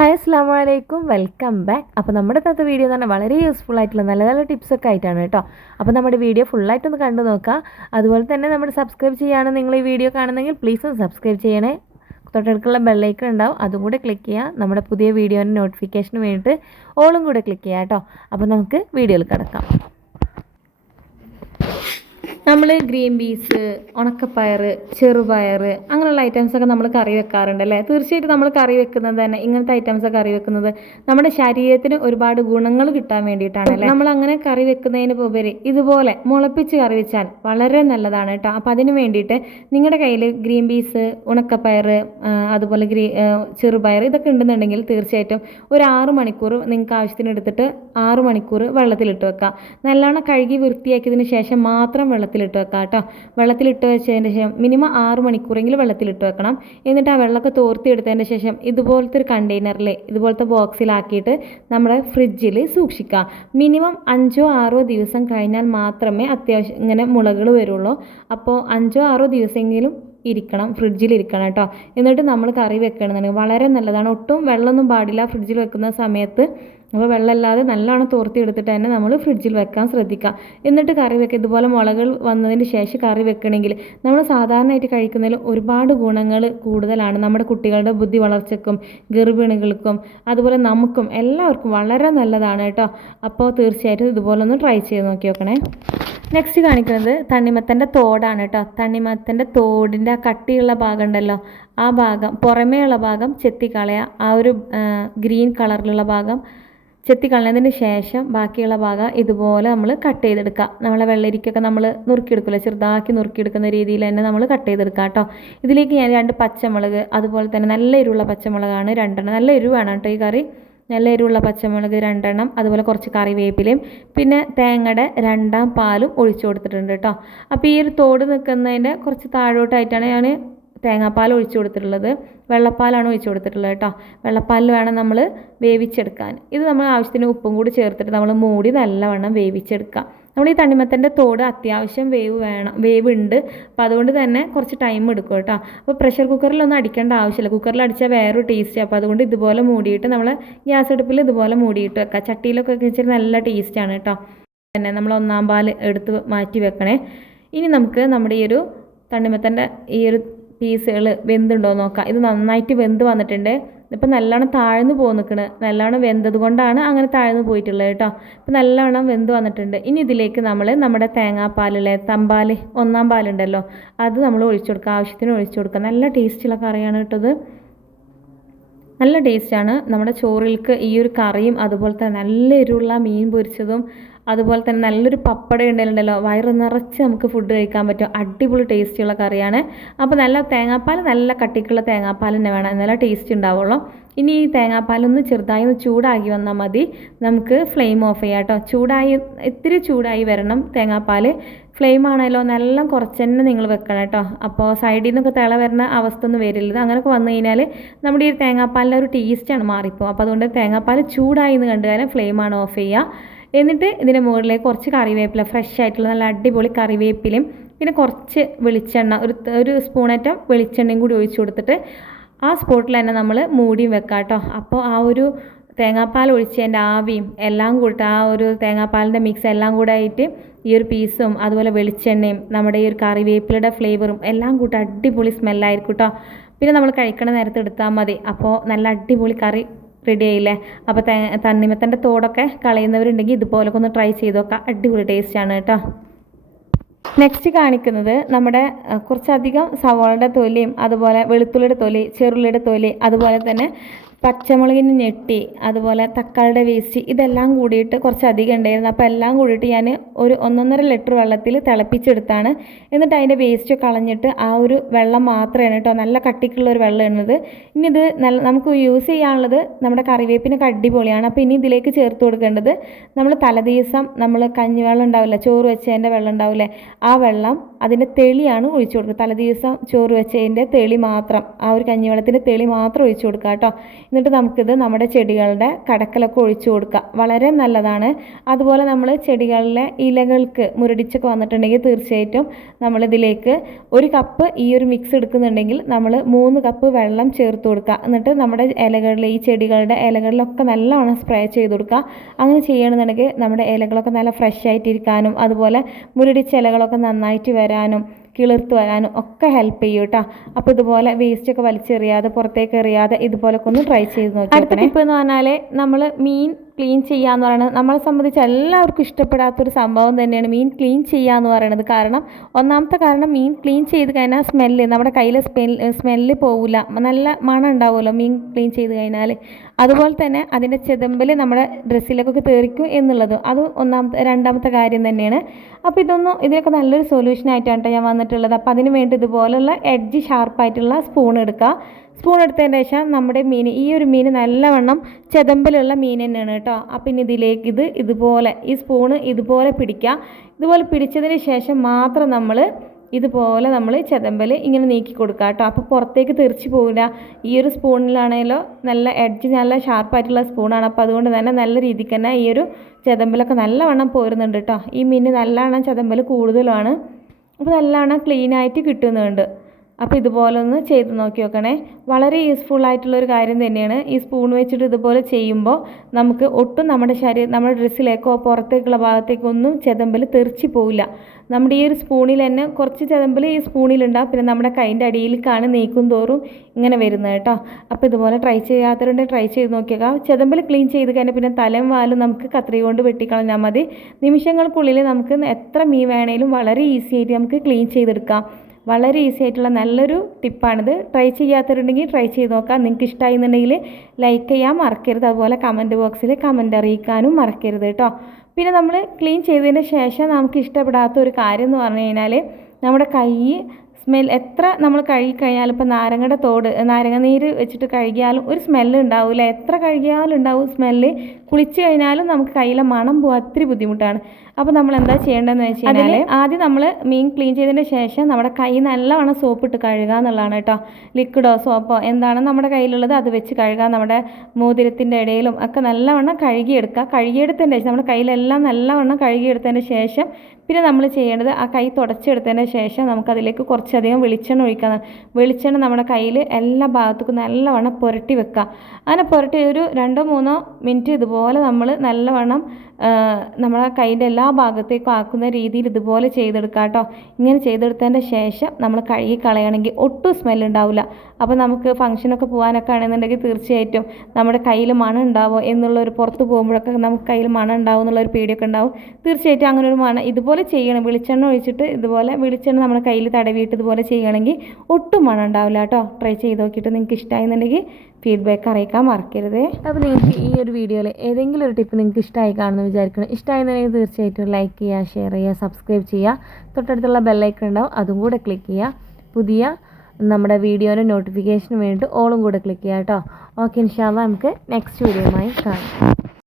Hi അസ്സാം വലൈക്കും welcome back. അപ്പോൾ നമ്മുടെ ഇന്നത്തെ വീഡിയോ എന്ന് പറഞ്ഞാൽ വളരെ യൂസ്ഫുൾ ആയിട്ടുള്ള നല്ല നല്ല ടിപ്സൊക്കെ ആയിട്ടാണ് കേട്ടോ. അപ്പോൾ നമ്മുടെ വീഡിയോ ഫുള്ളായിട്ടൊന്ന് കണ്ടു നോക്കുക അതുപോലെ തന്നെ നമ്മൾ സബ്സ്ക്രൈബ് ചെയ്യാണ് നിങ്ങൾ ഈ വീഡിയോ കാണുന്നെങ്കിൽ പ്ലീസ് ഒന്ന് സബ്സ്ക്രൈബ് ചെയ്യണേ. തൊട്ടടുക്കുള്ള ബെല്ലൈക്കൺ ഉണ്ടാവും. അതും കൂടെ ക്ലിക്ക് ചെയ്യുക. നമ്മുടെ പുതിയ വീഡിയോന്റെ നോട്ടിഫിക്കേഷന് വേണ്ടിയിട്ട് ഓളും കൂടെ ക്ലിക്ക് ചെയ്യുക കേട്ടോ. അപ്പോൾ നമുക്ക് വീഡിയോയിൽ കിടക്കാം. നമ്മൾ ഗ്രീൻ പീസ് ഉണക്കപ്പയർ ചെറുപയർ അങ്ങനെയുള്ള ഐറ്റംസ് ഒക്കെ നമ്മൾ കറി വെക്കാറുണ്ട് അല്ലേ? തീർച്ചയായിട്ടും നമ്മൾ കറി വെക്കുന്നത് തന്നെ ഇങ്ങനത്തെ ഐറ്റംസ് കറി വെക്കുന്നത് നമ്മുടെ ശരീരത്തിന് ഒരുപാട് ഗുണങ്ങൾ കിട്ടാൻ വേണ്ടിയിട്ടാണ് അല്ലേ? നമ്മൾ അങ്ങനെ കറി വെക്കുന്നതിന് ഉപരി ഇതുപോലെ മുളപ്പിച്ച് കറി വെച്ചാൽ വളരെ നല്ലതാണ് കേട്ടോ. അപ്പോൾ അതിന് വേണ്ടിയിട്ട് നിങ്ങളുടെ കയ്യിൽ ഗ്രീൻ പീസ് ഉണക്കപ്പയർ അതുപോലെ ഗ്രീ ചെറുപയർ ഇതൊക്കെ ഉണ്ടെന്നുണ്ടെങ്കിൽ തീർച്ചയായിട്ടും ഒരു ആറ് മണിക്കൂർ നിങ്ങൾക്ക് ആവശ്യത്തിന് എടുത്തിട്ട് ആറ് മണിക്കൂർ വെള്ളത്തിലിട്ട് വെക്കാം. നല്ലോണം കഴുകി വൃത്തിയാക്കിയതിന് ശേഷം മാത്രം വെള്ളത്തിലിട്ട് വെക്കാം കേട്ടോ. വെള്ളത്തിലിട്ട് വെച്ചതിന് ശേഷം മിനിമം ആറ് മണിക്കൂറെങ്കിലും വെള്ളത്തിലിട്ട് വെക്കണം. എന്നിട്ട് ആ വെള്ളമൊക്കെ തോർത്തി എടുത്തതിന് ശേഷം ഇതുപോലത്തെ ഒരു കണ്ടെയ്നറിൽ ഇതുപോലത്തെ ബോക്സിലാക്കിയിട്ട് നമ്മുടെ ഫ്രിഡ്ജിൽ സൂക്ഷിക്കുക മിനിമം അഞ്ചോ ആറോ ദിവസം കഴിഞ്ഞാൽ മാത്രമേ അത്യാവശ്യം ഇങ്ങനെ മുളകൾ വരുള്ളൂ. അപ്പോൾ അഞ്ചോ ആറോ ദിവസമെങ്കിലും ഇരിക്കണം ഫ്രിഡ്ജിൽ ഇരിക്കണം കേട്ടോ. എന്നിട്ട് നമ്മൾ കറി വെക്കണമെന്നുണ്ടെങ്കിൽ വളരെ നല്ലതാണ്. ഒട്ടും വെള്ളമൊന്നും പാടില്ല. ഫ്രിഡ്ജിൽ വെക്കുന്ന സമയത്ത് അപ്പോൾ വെള്ളമില്ലാതെ നല്ലോണം തോർത്തി എടുത്തിട്ട് തന്നെ നമ്മൾ ഫ്രിഡ്ജിൽ വെക്കാൻ ശ്രദ്ധിക്കുക എന്നിട്ട് കറി വെക്കുക ഇതുപോലെ മുളകൾ വന്നതിന് ശേഷം കറി വെക്കണമെങ്കിൽ നമ്മൾ സാധാരണയായിട്ട് കഴിക്കുന്നതിൽ ഒരുപാട് ഗുണങ്ങൾ കൂടുതലാണ്. നമ്മുടെ കുട്ടികളുടെ ബുദ്ധി വളർച്ചയ്ക്കും ഗർഭിണികൾക്കും അതുപോലെ നമുക്കും എല്ലാവർക്കും വളരെ നല്ലതാണ് കേട്ടോ. അപ്പോൾ തീർച്ചയായിട്ടും ഇതുപോലെ ഒന്ന് ട്രൈ ചെയ്ത് നോക്കി നോക്കണേ. നെക്സ്റ്റ് കാണിക്കുന്നത് തണ്ണിമത്തന്റെ തോടാണ് കേട്ടോ. തണ്ണിമത്തന്റെ തോടിന്റെ ആ കട്ടിയുള്ള ഭാഗം ഉണ്ടല്ലോ. ആ ഭാഗം പുറമേയുള്ള ഭാഗം ചെത്തിക്കളയുക ആ ഒരു ഗ്രീൻ കളറിലുള്ള ഭാഗം. ചെത്തിക്കളഞ്ഞതിന് ശേഷം ബാക്കിയുള്ള ഭാഗം ഇതുപോലെ നമ്മൾ കട്ട് ചെയ്തെടുക്കുക. നമ്മളെ വെള്ളരിക്കൊക്കെ നമ്മൾ നുറുക്കിയെടുക്കില്ല ചെറുതാക്കി നുറുക്കിയെടുക്കുന്ന രീതിയിൽ തന്നെ നമ്മൾ കട്ട് ചെയ്തെടുക്കുക കേട്ടോ. ഇതിലേക്ക് ഞാൻ രണ്ട് പച്ചമുളക് അതുപോലെ തന്നെ നല്ല എരിവുള്ള പച്ചമുളകാണ് രണ്ടെണ്ണം. നല്ല എരിവാണ് കേട്ടോ ഈ കറി. നല്ല എരിവുള്ള പച്ചമുളക് രണ്ടെണ്ണം അതുപോലെ കുറച്ച് കറിവേപ്പിലയും. പിന്നെ തേങ്ങയുടെ രണ്ടാം പാലും ഒഴിച്ചു കൊടുത്തിട്ടുണ്ട് കേട്ടോ. അപ്പോൾ ഈ ഒരു തോട് നിൽക്കുന്നതിന്റെ കുറച്ച് താഴോട്ടായിട്ടാണ് ഞാൻ തേങ്ങാപ്പാൽ ഒഴിച്ചു കൊടുത്തിട്ടുള്ളത്. വെള്ളപ്പാലാണ് ഒഴിച്ചു കൊടുത്തിട്ടുള്ളത് കേട്ടോ. വെള്ളപ്പാലിൽ വേണം നമ്മൾ വേവിച്ചെടുക്കാൻ. ഇത് നമ്മൾ ആവശ്യത്തിന് ഉപ്പും കൂടി ചേർത്തിട്ട് നമ്മൾ മൂടി നല്ലവണ്ണം വേവിച്ചെടുക്കുക. നമ്മൾ ഈ തണ്ണിമത്തന്റെ തോട് അത്യാവശ്യം വേവ് വേണം വേവ് ഉണ്ട് അപ്പോൾ അതുകൊണ്ട് തന്നെ കുറച്ച് ടൈം എടുക്കും കേട്ടോ. അപ്പോൾ പ്രഷർ കുക്കറിലൊന്നും അടിക്കേണ്ട ആവശ്യമില്ല. കുക്കറിൽ അടിച്ചാൽ വേറെ ടേസ്റ്റ് അപ്പോൾ അതുകൊണ്ട് ഇതുപോലെ മൂടിയിട്ട് നമ്മൾ ഗ്യാസ് അടുപ്പിൽ ഇതുപോലെ മൂടിയിട്ട് വെക്കുക. ചട്ടിയിലൊക്കെ വെച്ചിട്ട് നല്ല ടേസ്റ്റാണ് കേട്ടോ. തന്നെ നമ്മൾ ഒന്നാം പാൽ എടുത്ത് മാറ്റി വെക്കണേ. ഇനി നമുക്ക് നമ്മുടെ ഈ ഒരു തണ്ണിമത്തന്റെ ഈ ഒരു പീസുകൾ വെന്തുണ്ടോ നോക്കാം. ഇത് നന്നായിട്ട് വെന്ത് വന്നിട്ടുണ്ട്. ഇപ്പം നല്ലോണം താഴ്ന്നു പോയി നിൽക്കണ് നല്ലോണം വെന്തത് കൊണ്ടാണ് അങ്ങനെ താഴ്ന്നു പോയിട്ടുള്ളത് കേട്ടോ. ഇപ്പം നല്ലോണം വെന്ത് വന്നിട്ടുണ്ട്. ഇനി ഇതിലേക്ക് നമ്മൾ നമ്മുടെ തേങ്ങാപ്പാലിലെ തമ്പാൽ ഒന്നാം പാലുണ്ടല്ലോ അത് നമ്മൾ ഒഴിച്ചു കൊടുക്കുക. ആവശ്യത്തിന് ഒഴിച്ചു കൊടുക്കുക. നല്ല ടേസ്റ്റുള്ള കറിയാണ് കേട്ടത് നല്ല ടേസ്റ്റാണ് നമ്മുടെ ചോറിൽക്ക് ഈ ഒരു കറിയും അതുപോലെ തന്നെ നല്ല എരിവുള്ള മീൻ പൊരിച്ചതും അതുപോലെ തന്നെ നല്ലൊരു പപ്പട ഉണ്ടല്ലോ വയറ് നിറച്ച് നമുക്ക് ഫുഡ് കഴിക്കാൻ പറ്റും. അടിപൊളി ടേസ്റ്റുള്ള കറിയാണ്. അപ്പോൾ നല്ല തേങ്ങാപ്പാൽ നല്ല കട്ടിക്കുള്ള തേങ്ങാപ്പാൽ തന്നെ വേണം. നല്ല ടേസ്റ്റ് ഉണ്ടാവുള്ളൂ. ഇനി ഈ തേങ്ങാപ്പാലൊന്ന് ചെറുതായി ഒന്ന് ചൂടാക്കി വന്നാൽ മതി. നമുക്ക് ഫ്ലെയിം ഓഫ് ചെയ്യാം കേട്ടോ ചൂടായി ഇത്തിരി ചൂടായി വരണം തേങ്ങാപ്പാൽ ഫ്ലെയിം ആണല്ലോ നല്ല കുറച്ച് തന്നെ നിങ്ങൾ വെക്കണം കേട്ടോ അപ്പോൾ സൈഡിൽ നിന്നൊക്കെ തിള വരുന്ന അവസ്ഥ ഒന്നും വരില്ല. അങ്ങനെയൊക്കെ വന്നു കഴിഞ്ഞാൽ നമ്മുടെ ഈ തേങ്ങാപ്പാലിന്റെ ഒരു ടേസ്റ്റാണ് മാറിപ്പോകും അപ്പോൾ അതുകൊണ്ട് തേങ്ങാപ്പാൽ ചൂടായി എന്ന് കണ്ടു ഫ്ലെയിം ഫ്ലെയിമാണ് ഓഫ് ചെയ്യുക എന്നിട്ട് ഇതിന്റെ മുകളിലേക്ക് കുറച്ച് കറിവേപ്പില ഫ്രഷ് ആയിട്ടുള്ള നല്ല അടിപൊളി കറിവേപ്പിലയും പിന്നെ കുറച്ച് വെളിച്ചെണ്ണ ഒരു ഒരു സ്പൂണേറ്റം വെളിച്ചെണ്ണയും കൂടി ഒഴിച്ചു കൊടുത്തിട്ട് ആ സ്പോട്ടിൽ തന്നെ നമ്മൾ മൂടിയും വെക്കാം കേട്ടോ അപ്പോൾ ആ ഒരു തേങ്ങാപ്പാൽ ഒഴിച്ചതിന്റെ ആവിയും എല്ലാം കൂട്ട് ആ ഒരു തേങ്ങാപ്പാലിന്റെ മിക്സ് എല്ലാം കൂടെ ആയിട്ട് ഈ ഒരു പീസും അതുപോലെ വെളിച്ചെണ്ണയും നമ്മുടെ ഈ ഒരു കറിവേപ്പിലയുടെ ഫ്ലേവറും എല്ലാം കൂട്ട് അടിപൊളി സ്മെല്ലായിരിക്കും കേട്ടോ പിന്നെ നമ്മൾ കഴിക്കണ നേരത്തെ എടുത്താൽ മതി. അപ്പോൾ നല്ല അടിപൊളി കറി റെഡി ആയില്ലേ? അപ്പോൾ തണ്ണിമത്തന്റെ തോടൊക്കെ കളയുന്നവരുണ്ടെങ്കിൽ ഇതുപോലൊക്കെ ഒന്ന് ട്രൈ ചെയ്ത് നോക്കാം അടിപൊളി ടേസ്റ്റാണ് കേട്ടോ. നെക്സ്റ്റ് കാണിക്കുന്നത് നമ്മുടെ കുറച്ചധികം സവാളയുടെ തൊലിയും അതുപോലെ വെളുത്തുള്ളിയുടെ തൊലി ചെറുള്ളിയുടെ തൊലി അതുപോലെ തന്നെ പച്ചമുളകിന് ഞെട്ടി അതുപോലെ തക്കാളിയുടെ വേസ്റ്റ് ഇതെല്ലാം കൂടിയിട്ട് കുറച്ച് അധികം ഉണ്ടായിരുന്നു. അപ്പോൾ എല്ലാം കൂടിയിട്ട് ഞാൻ ഒരു ഒന്നൊന്നര ലിറ്റർ വെള്ളത്തിൽ തിളപ്പിച്ചെടുത്താണ്. എന്നിട്ട് അതിന്റെ വേസ്റ്റ് കളഞ്ഞിട്ട് ആ ഒരു വെള്ളം മാത്രമാണ് കേട്ടോ നല്ല കട്ടിക്കുള്ള ഒരു വെള്ളം ഇടുന്നത്. ഇനി ഇത് നല്ല നമുക്ക് യൂസ് ചെയ്യാനുള്ളത് നമ്മുടെ കറിവേപ്പിനൊക്കെ കടിപൊളിയാണ് അപ്പോൾ ഇനി ഇതിലേക്ക് ചേർത്ത് കൊടുക്കേണ്ടത് നമ്മൾ തലേദിവസം നമ്മൾ കഞ്ഞിവെള്ളം ഉണ്ടാവില്ല ചോറ് വെച്ചതിന്റെ വെള്ളം ഉണ്ടാവില്ലേ ആ വെള്ളം അതിന്റെ തെളിയാണ് ഒഴിച്ചു കൊടുക്കുക. തലേദിവസം ചോറ് വെച്ചതിന്റെ തെളി മാത്രം ആ ഒരു കഞ്ഞിവെള്ളത്തിന്റെ തെളി മാത്രം ഒഴിച്ചു കൊടുക്കുക കേട്ടോ. എന്നിട്ട് നമുക്കിത് നമ്മുടെ ചെടികളുടെ കടക്കലൊക്കെ ഒഴിച്ചു കൊടുക്കാം. വളരെ നല്ലതാണ്. അതുപോലെ നമ്മൾ ചെടികളിലെ ഇലകൾക്ക് മുരടിച്ചൊക്കെ വന്നിട്ടുണ്ടെങ്കിൽ തീർച്ചയായിട്ടും നമ്മളിതിലേക്ക് ഒരു കപ്പ് ഈ ഒരു മിക്സ് എടുക്കുന്നുണ്ടെങ്കിൽ നമ്മൾ മൂന്ന് കപ്പ് വെള്ളം ചേർത്ത് കൊടുക്കുക. എന്നിട്ട് നമ്മുടെ ഇലകളിൽ ഈ ചെടികളുടെ ഇലകളിലൊക്കെ നല്ലവണ്ണം സ്പ്രേ ചെയ്ത് കൊടുക്കുക. അങ്ങനെ ചെയ്യണമെന്നുണ്ടെങ്കിൽ നമ്മുടെ ഇലകളൊക്കെ നല്ല ഫ്രഷ് ആയിട്ടിരിക്കാനും അതുപോലെ മുരടിച്ച ഇലകളൊക്കെ നന്നായിട്ട് വരാനും കിളിർത്ത് വരാനും ഒക്കെ ഹെൽപ്പ് ചെയ്യും കേട്ടോ അപ്പോൾ ഇതുപോലെ വേസ്റ്റ് ഒക്കെ വലിച്ചെറിയാതെ പുറത്തേക്ക് എറിയാതെ ഇതുപോലൊക്കെ ഒന്ന് ട്രൈ ചെയ്ത് നോക്കി അടുത്ത ടിപ്പ് എന്ന് പറഞ്ഞാൽ നമ്മൾ മീൻ ക്ലീൻ ചെയ്യുക എന്ന് പറയുന്നത് നമ്മളെ സംബന്ധിച്ച് എല്ലാവർക്കും ഇഷ്ടപ്പെടാത്തൊരു സംഭവം തന്നെയാണ് മീൻ ക്ലീൻ ചെയ്യുക എന്ന് പറയുന്നത് കാരണം ഒന്നാമത്തെ കാരണം മീൻ ക്ലീൻ ചെയ്ത് കഴിഞ്ഞാൽ സ്മെല്ല് നമ്മുടെ കയ്യിൽ സ്മെല്ല് സ്മെല്ല് പോവില്ല നല്ല മണം ഉണ്ടാവുമല്ലോ മീൻ ക്ലീൻ ചെയ്ത് കഴിഞ്ഞാൽ അതുപോലെ തന്നെ അതിന്റെ ചെതമ്പൽ നമ്മുടെ ഡ്രസ്സിലേക്കൊക്കെ തെറിക്കും എന്നുള്ളത്. അത് ഒന്നാമത്തെ രണ്ടാമത്തെ കാര്യം തന്നെയാണ്. അപ്പോൾ ഇതൊന്നും ഇതിനൊക്കെ നല്ലൊരു സൊല്യൂഷൻ ആയിട്ടാണ് ട്ടോ ഞാൻ വന്നിട്ടുള്ളത്. അപ്പോൾ അതിന് വേണ്ടി ഇതുപോലുള്ള എഡ്ജ് ഷാർപ്പായിട്ടുള്ള സ്പൂൺ എടുക്കുക. സ്പൂൺ എടുത്തതിന് ശേഷം നമ്മുടെ മീൻ ഈ ഒരു മീൻ നല്ലവണ്ണം ചെതമ്പലുള്ള മീൻ തന്നെയാണ് കേട്ടോ. അപ്പം ഇനി ഇതിലേക്ക് ഇത് ഇതുപോലെ ഈ സ്പൂണ് ഇതുപോലെ പിടിക്കുക ഇതുപോലെ പിടിച്ചതിന് ശേഷം മാത്രം നമ്മൾ ഇതുപോലെ നമ്മൾ ചെതമ്പൽ ഇങ്ങനെ നീക്കി കൊടുക്കുക കേട്ടോ. അപ്പോൾ പുറത്തേക്ക് തെറിച്ച് പോകില്ല ഈ ഒരു സ്പൂണിലാണെങ്കിലോ നല്ല എഡ്ജ് നല്ല ഷാർപ്പായിട്ടുള്ള സ്പൂണാണ് അപ്പോൾ അതുകൊണ്ട് തന്നെ നല്ല രീതിക്ക് തന്നെ ഈ ഒരു ചെതമ്പലൊക്കെ നല്ലവണ്ണം പോരുന്നുണ്ട് കേട്ടോ. ഈ മീൻ നല്ലവണ്ണം ചെതമ്പൽ കൂടുതലാണ്. അപ്പോൾ നല്ലവണ്ണം ക്ലീനായിട്ട് കിട്ടുന്നുണ്ട്. അപ്പോൾ ഇതുപോലെ ഒന്ന് ചെയ്ത് നോക്കി നോക്കണേ വളരെ യൂസ്ഫുൾ ആയിട്ടുള്ളൊരു കാര്യം തന്നെയാണ്. ഈ സ്പൂൺ വെച്ചിട്ട് ഇതുപോലെ ചെയ്യുമ്പോൾ നമുക്ക് ഒട്ടും നമ്മുടെ ശരീരം നമ്മുടെ ഡ്രസ്സിലേക്കോ പുറത്തേക്കുള്ള ഭാഗത്തേക്കോ ഒന്നും ചെതമ്പൽ തെറിച്ച് പോവില്ല. നമ്മുടെ ഈ ഒരു സ്പൂണിൽ തന്നെ കുറച്ച് ചെതമ്പൽ ഈ സ്പൂണിലുണ്ടാവും പിന്നെ നമ്മുടെ കൈന്റെ അടിയിലേക്കാണ് നീക്കും തോറും ഇങ്ങനെ വരുന്നത് കേട്ടോ. അപ്പോൾ ഇതുപോലെ ട്രൈ ചെയ്യാത്തവരുണ്ടെങ്കിൽ ട്രൈ ചെയ്ത് നോക്കിയേക്കാം ചെതമ്പൽ ക്ലീൻ ചെയ്ത് കഴിഞ്ഞാൽ പിന്നെ തലം വാലും നമുക്ക് കത്രി കൊണ്ട് വെട്ടിക്കളഞ്ഞാൽ മതി. നിമിഷങ്ങൾക്കുള്ളിൽ നമുക്ക് എത്ര മീൻ വേണേലും വളരെ ഈസി ആയിട്ട് നമുക്ക് ക്ലീൻ ചെയ്തെടുക്കാം. വളരെ ഈസി ആയിട്ടുള്ള നല്ലൊരു ടിപ്പാണിത്. ട്രൈ ചെയ്യാത്തവരുണ്ടെങ്കിൽ ട്രൈ ചെയ്ത് നോക്കാം. നിങ്ങൾക്ക് ഇഷ്ടമായി എന്നുണ്ടെങ്കിൽ ലൈക്ക് ചെയ്യാൻ മറക്കരുത്. അതുപോലെ കമന്റ് ബോക്സിൽ കമന്റ് അറിയിക്കാനും മറക്കരുത് കേട്ടോ. പിന്നെ നമ്മൾ ക്ലീൻ ചെയ്തതിന് ശേഷം നമുക്ക് ഇഷ്ടപ്പെടാത്ത ഒരു കാര്യം എന്ന് പറഞ്ഞു കഴിഞ്ഞാൽ നമ്മുടെ കൈ സ്മെൽ എത്ര നമ്മൾ കഴുകി കഴിഞ്ഞാലും ഇപ്പോൾ നാരങ്ങയുടെ തോട് നാരങ്ങ നീര് വെച്ചിട്ട് കഴുകിയാലും ഒരു സ്മെല്ല് ഉണ്ടാവില്ല എത്ര കഴുകിയാലും ഉണ്ടാവും സ്മെല്ല്. കുളിച്ച് കഴിഞ്ഞാലും നമുക്ക് കയ്യിലെ മണം പോകാൻ ഒത്തിരി ബുദ്ധിമുട്ടാണ്. അപ്പോൾ നമ്മൾ എന്താ ചെയ്യേണ്ടതെന്ന് വെച്ച് കഴിഞ്ഞാൽ ആദ്യം നമ്മൾ മീൻ ക്ലീൻ ചെയ്തതിന് ശേഷം നമ്മുടെ കൈ നല്ലവണ്ണം സോപ്പ് ഇട്ട് കഴുകുക എന്നുള്ളതാണ് കേട്ടോ. ലിക്വിഡോ സോപ്പോ എന്താണ് നമ്മുടെ കയ്യിലുള്ളത് അത് വെച്ച് കഴുകുക നമ്മുടെ മോതിരത്തിന്റെ ഇടയിലും ഒക്കെ നല്ലവണ്ണം കഴുകിയെടുക്കുക. കഴുകിയെടുത്തതിന്റെ ശേഷം നമ്മുടെ കയ്യിലെല്ലാം നല്ലവണ്ണം കഴുകിയെടുത്തതിന് ശേഷം പിന്നെ നമ്മൾ ചെയ്യേണ്ടത് ആ കൈ തുടച്ചെടുത്തതിന് ശേഷം നമുക്കതിലേക്ക് കുറച്ചധികം വെളിച്ചെണ്ണ ഒഴിക്കുക വെളിച്ചെണ്ണ നമ്മുടെ കയ്യിൽ എല്ലാ ഭാഗത്തേക്കും നല്ലവണ്ണം പുരട്ടി വെക്കുക. അങ്ങനെ പുരട്ടി ഒരു രണ്ടോ മൂന്നോ മിനിറ്റ് ഇതുപോലെ നമ്മൾ നല്ലവണ്ണം നമ്മളെ കൈന്റെ എല്ലാ ഭാഗത്തേക്കും ആക്കുന്ന രീതിയിൽ ഇതുപോലെ ചെയ്തെടുക്കുക കേട്ടോ. ഇങ്ങനെ ചെയ്തെടുത്തതിന്റെ ശേഷം നമ്മൾ കഴുകി കളയണമെങ്കിൽ ഒട്ടും സ്മെല്ല് ഉണ്ടാവില്ല. അപ്പോൾ നമുക്ക് ഫംഗ്ഷനൊക്കെ പോകാനൊക്കെ ആണെന്നുണ്ടെങ്കിൽ തീർച്ചയായിട്ടും നമ്മുടെ കയ്യിൽ മണം ഉണ്ടാവുമോ എന്നുള്ള ഒരു പുറത്ത് പോകുമ്പോഴൊക്കെ നമുക്ക് കയ്യിൽ മണം ഉണ്ടാവും എന്നുള്ളൊരു പേടിയൊക്കെ ഉണ്ടാവും. തീർച്ചയായിട്ടും അങ്ങനെ ഒരു മണം ഇതുപോലെ ചെയ്യണം. വെളിച്ചെണ്ണ ഒഴിച്ചിട്ട് ഇതുപോലെ വെളിച്ചെണ്ണ നമ്മുടെ കയ്യിൽ തടവിയിട്ട് ഇതുപോലെ ചെയ്യണമെങ്കിൽ ഒട്ടും മണം ഉണ്ടാവില്ല കേട്ടോ. ട്രൈ ചെയ്ത് നോക്കിയിട്ട് നിങ്ങൾക്ക് ഇഷ്ടമായിരുന്നുണ്ടെങ്കിൽ ഫീഡ്ബാക്ക് അറിയിക്കാൻ മറക്കരുത്. അപ്പോൾ നിങ്ങൾക്ക് ഈ ഒരു വീഡിയോയിൽ ഏതെങ്കിലും ഒരു ടിപ്പ് നിങ്ങൾക്ക് ഇഷ്ടമായി കാണുമെന്ന് വിചാരിക്കണം ഇഷ്ടമായിരുന്നെങ്കിൽ തീർച്ചയായിട്ടും ലൈക്ക് ചെയ്യുക ഷെയർ ചെയ്യുക സബ്സ്ക്രൈബ് ചെയ്യുക. തൊട്ടടുത്തുള്ള ബെല്ലൈക്കൺ ഉണ്ടാവും. അതും കൂടെ ക്ലിക്ക് ചെയ്യുക. പുതിയ നമ്മുടെ വീഡിയോയുടെ നോട്ടിഫിക്കേഷന് വേണ്ടിയിട്ട് ഓളും കൂടെ ക്ലിക്ക് ചെയ്യുക കേട്ടോ. ഓക്കെ ഇൻഷാല്ല നമുക്ക് നെക്സ്റ്റ് വീഡിയോയുമായി കാണാം.